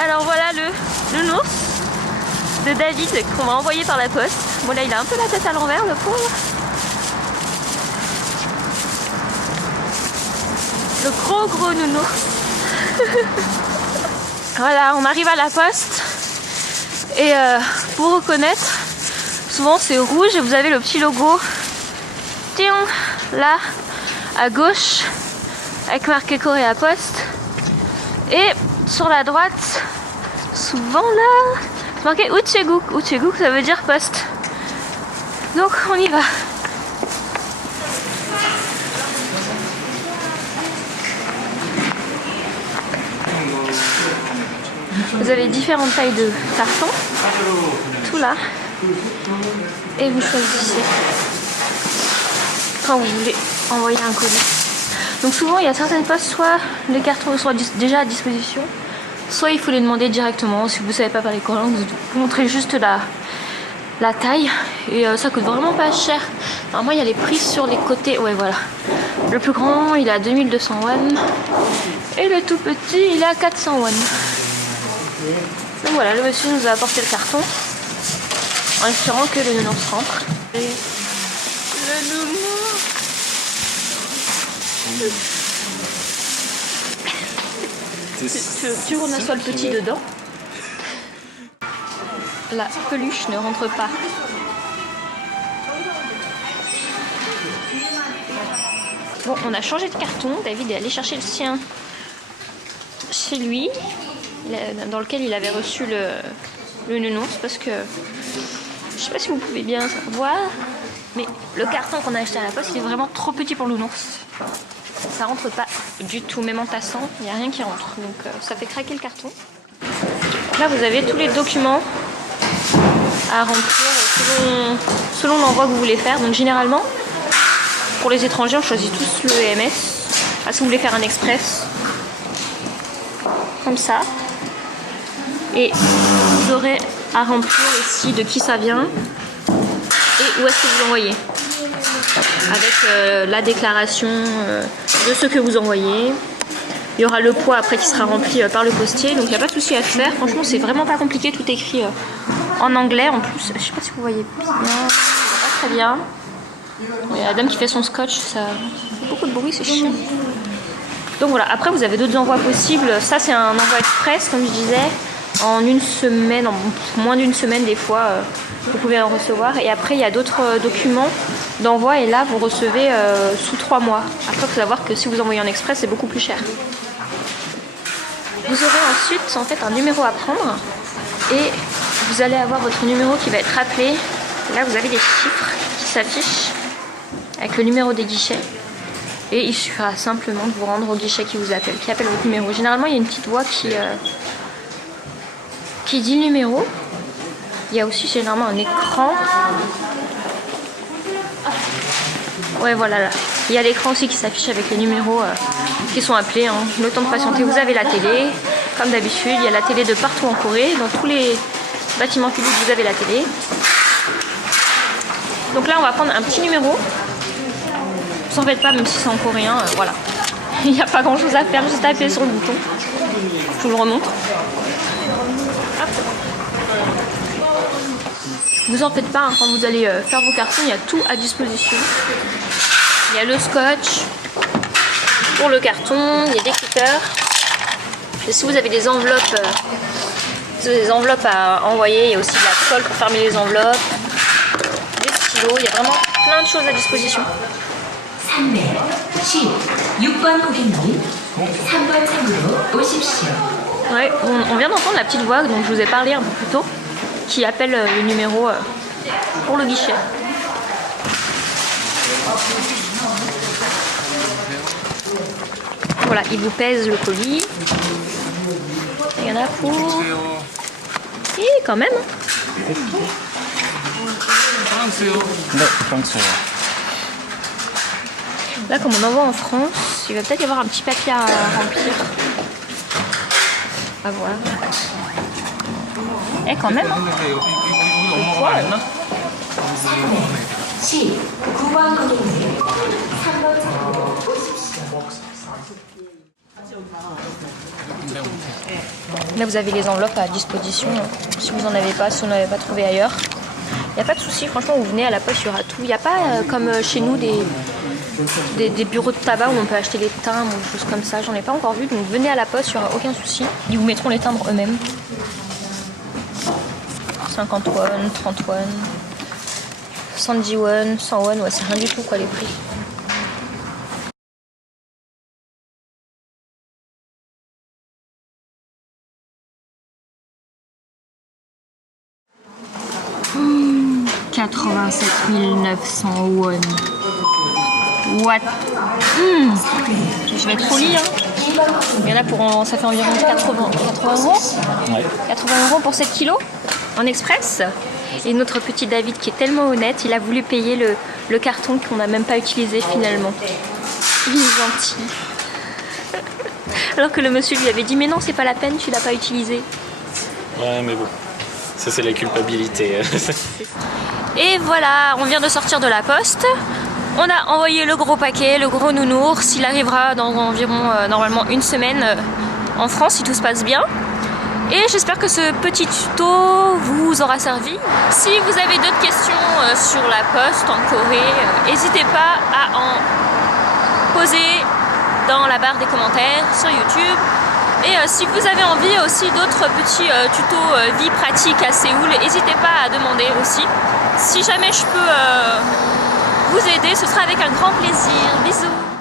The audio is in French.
Alors voilà le nounours de David qu'on m'a envoyé par la poste. Bon là il a un peu la tête à l'envers le pauvre. Le gros nounours. Voilà, on arrive à la poste. Et pour reconnaître, souvent c'est rouge et vous avez le petit logo. Tiens, là, à gauche, avec marqué Korea Post. Et sur la droite, souvent là, c'est marqué Ucheguk. Ucheguk, ça veut dire poste. Donc on y va. Vous avez différentes tailles de cartons, tout là, et vous choisissez quand vous voulez envoyer un colis. Donc souvent il y a certaines postes, soit les cartons sont déjà à disposition, soit il faut les demander directement. Si vous ne savez pas parler coréen, vous montrez juste la taille, et ça coûte vraiment pas cher. Alors moi il y a les prix sur les côtés, ouais voilà. Le plus grand il est à 2200 won, et le tout petit il est à 400 won. Donc voilà, le monsieur nous a apporté le carton en espérant que le nounours rentre. Et le nounours. Tu qu'on assoit le petit dedans. La peluche ne rentre pas. Bon, on a changé de carton. David est allé chercher le sien chez lui, dans lequel il avait reçu le nounours, parce que je sais pas si vous pouvez bien voir, mais le carton qu'on a acheté à la poste il est vraiment trop petit pour le nounours. Ça rentre pas du tout, même en tassant, il n'y a rien qui rentre, donc ça fait craquer le carton. Là vous avez tous les documents à remplir selon l'envoi que vous voulez faire. Donc généralement pour les étrangers on choisit tous le EMS. Si vous voulez faire un express, comme ça, et vous aurez à remplir ici de qui ça vient et où est-ce que vous envoyez, avec la déclaration de ce que vous envoyez. Il y aura le poids après qui sera rempli par le postier, donc il n'y a pas de souci à faire. Franchement c'est vraiment pas compliqué, tout est écrit en anglais en plus. Je sais pas si vous voyez bien, pas très bien. Il y a la dame qui fait son scotch, ça fait beaucoup de bruit, c'est chiant. Donc voilà, après vous avez d'autres envois possibles. Ça c'est un envoi express, comme je disais, en une semaine, en moins d'une semaine des fois, vous pouvez en recevoir. Et après il y a d'autres documents d'envoi, et là vous recevez sous 3 mois. Après il faut savoir que si vous envoyez en express c'est beaucoup plus cher. Vous aurez ensuite en fait un numéro à prendre, et vous allez avoir votre numéro qui va être appelé. Là vous avez des chiffres qui s'affichent avec le numéro des guichets. Et il suffira simplement de vous rendre au guichet qui vous appelle, qui appelle votre numéro. Généralement, il y a une petite voix qui dit le numéro. Il y a aussi généralement un écran. Ouais, voilà, là. Il y a l'écran aussi qui s'affiche avec les numéros qui sont appelés. Hein. Le temps de patienter, vous avez la télé. Comme d'habitude, il y a la télé de partout en Corée. Dans tous les bâtiments publics, vous avez la télé. Donc là, on va prendre un petit numéro. Ne s'en faites pas, même si c'est en coréen, voilà. Il n'y a pas grand chose à faire, juste appuyer sur le bouton. Je vous le remontre. Hop. Vous en faites pas, hein, quand vous allez faire vos cartons, il y a tout à disposition. Il y a le scotch pour le carton, il y a des cutters. Et si vous avez des enveloppes, à envoyer, il y a aussi de la colle pour fermer les enveloppes, des stylos, il y a vraiment plein de choses à disposition. 6번 고객님, 3번 창으로 오십시오. Ouais, on vient d'entendre la petite voix dont je vous ai parlé un peu plus tôt, qui appelle le numéro pour le guichet. Voilà, il vous pèse le colis. Il y en a pour... Et quand même. Là, comme on envoie en France, il va peut-être y avoir un petit papier à remplir. À voir. Eh, quand même. Hein. Là, vous avez les enveloppes à disposition, si vous n'en avez pas, si vous n'en avez pas trouvé ailleurs. Il n'y a pas de souci, franchement, vous venez à la poste, il y aura tout. Il n'y a pas, comme chez nous, des bureaux de tabac où on peut acheter les timbres ou des choses comme ça. J'en ai pas encore vu, donc venez à la poste, il n'y aura aucun souci. Ils vous mettront les timbres eux-mêmes. 50 won, 30 won, 110 won, 100 won, ouais, c'est rien du tout, quoi, les prix. Mmh, 87 900 won. What? Je vais être folie, hein. Il y en a pour, ça fait environ 80 euros. Ouais. 80 euros pour 7 kilos en express. Et notre petit David qui est tellement honnête, il a voulu payer le carton qu'on n'a même pas utilisé finalement. Il est gentil. Alors que le monsieur lui avait dit mais non c'est pas la peine, tu l'as pas utilisé. Ouais mais bon, ça c'est la culpabilité. Et voilà, on vient de sortir de la poste. On a envoyé le gros paquet, le gros nounours. Il arrivera dans environ normalement une semaine en France si tout se passe bien. Et j'espère que ce petit tuto vous aura servi. Si vous avez d'autres questions sur la poste en Corée, n'hésitez pas à en poser dans la barre des commentaires sur YouTube. Et si vous avez envie aussi d'autres petits tutos vie pratique à Séoul, n'hésitez pas à demander aussi. Si jamais je peux vous aider, ce sera avec un grand plaisir. Bisous!